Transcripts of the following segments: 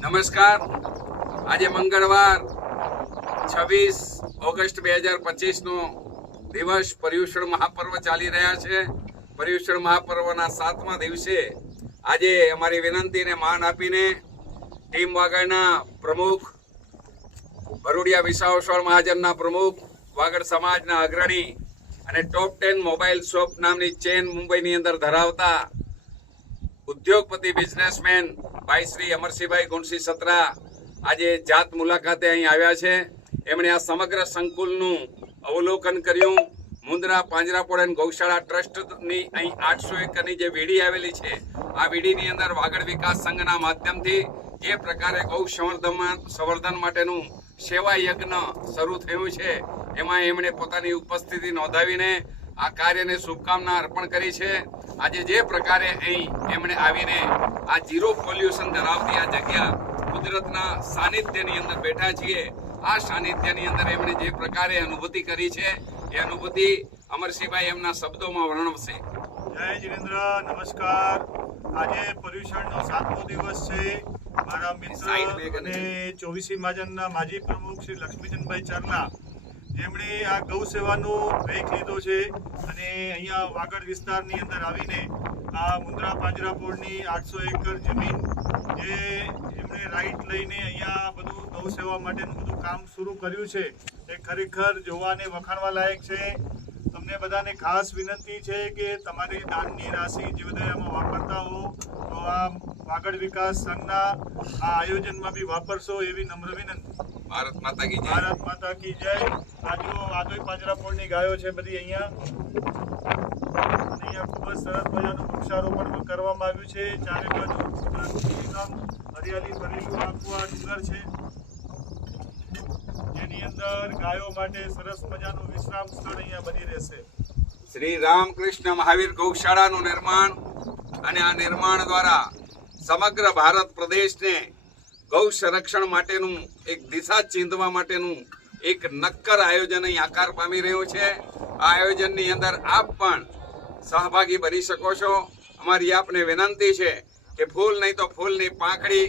નમસ્કાર. આજે મંગળવાર 26 ઓગસ્ટ 2025 નો દિવસ પર્યુષણ મહાપર્વ ચાલી રહ્યા છે. પર્યુષણ મહાપર્વના 7મા દિવસે આજે અમારી વિનંતીને માન આપીને ટીમ વાગડના પ્રમુખ, ભરૂડિયા વિસાવસવાળ મહાજનના પ્રમુખ, વાગડ સમાજના અગ્રણી અને ટોપ 10 મોબાઈલ શોપ નામની ચેન મુંબઈની અંદર ધરાવતા ઉદ્યોગપતિ બિઝનેસમેન ભાઈ શ્રી અમરસિંહભાઈ ગુણસિંહ સત્રા આજે જાત મુલાકાતે અહીં આવ્યા છે. એમણે આ સમગ્ર સંકુલનું અવલોકન કર્યું. મુંદ્રા પાંજરાપોળ અને ગૌશાળા ટ્રસ્ટની અહીં 800 એકરની જે વીડી આવેલી છે, આ વીડીની અંદર વાગડ વિકાસ સંઘના માધ્યમથી જે પ્રકારે ગૌ સંવર્ધન માટેનું સેવા યજ્ઞ શરૂ થયું છે, એમાં એમણે પોતાની ઉપસ્થિતિ નોંધાવીને આ કાર્યને શુભકામના અર્પણ કરી છે. આજે જે પ્રકારે અહીં એમણે આવીને આ ઝીરો પોલ્યુશન ધરાવતી આ જગ્યા કુદરતના સાનિધ્યની અંદર બેઠા છીએ, આ સાનિધ્યની અંદર એમણે જે પ્રકારે અનુભૂતિ કરી છે, એ અનુભૂતિ અમરસિંહભાઈ એમના શબ્દોમાં વર્ણવશે. જય જીનેન્દ્ર, નમસ્કાર. આજે પર્યુષણનો 7મો દિવસ છે. મારા મિત્ર અને 24 મહાજનના માજી પ્રમુખ શ્રી લક્ષ્મીચંદભાઈ ચારલા, જેમણે આ ગૌ સેવાનો બ્રેક લીધો છે અને અહીંયા વાગડ વિસ્તારની અંદર આવીને આ મુંદ્રા પાંજરાપોળની 800 એકર જમીન જે એમણે રાઈટ લઈને અહીંયા બધું ગૌ સેવા માટેનું બધું કામ શરૂ કર્યું છે, એ ખરેખર જોવાને વખાણવા લાયક છે. તમને બધાને ખાસ વિનંતી છે કે તમારી દાનની રાશિ જીવદયામાં વાપરતા હો તો આ વાગડ વિકાસ સંઘના આ આયોજનમાં બી વાપરશો એવી નમ્ર વિનંતી. ભારત માતા કી જય. ભારત માતા કી જય. આદોઈ પાંજરાપોળની ગાયો છે બધી અહીંયા ખૂબ જ સરસ મજાનું વૃક્ષારોપણ કરવામાં આવ્યું છે. ચારે બાજુ હરિયાળી ભરેલું આખું આ ડુંગર છે, જેની અંદર ગાયો માટે સરસ મજાનું વિશ્રામ સ્થળ અહીંયા બની રહેશે. શ્રી રામકૃષ્ણ મહાવીર ગૌશાળાનું નિર્માણ અને આ નિર્માણ દ્વારા સમગ્ર ભારત પ્રદેશને ગૌ સંરક્ષણ માટેનું એક દિશા ચીંધવા માટેનું એક નક્કર આયોજન અહીં આકાર પામી રહ્યું છે. આ આયોજનની અંદર આપ પણ સહભાગી બની શકો છો. અમારી આપને વિનંતી છે કે ફૂલ નહીં તો ફૂલની પાંખડી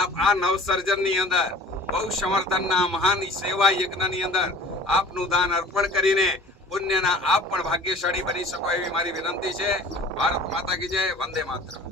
આપ આ નવસર્જનની અંદર ગૌ સંવર્ધનના મહાન સેવા યજ્ઞની અંદર આપનું દાન અર્પણ કરીને પુણ્યના આપ પણ ભાગ્યશાળી બની શકો એવી મારી વિનંતી છે. ભારત માતા કી જય. વંદે માતરમ.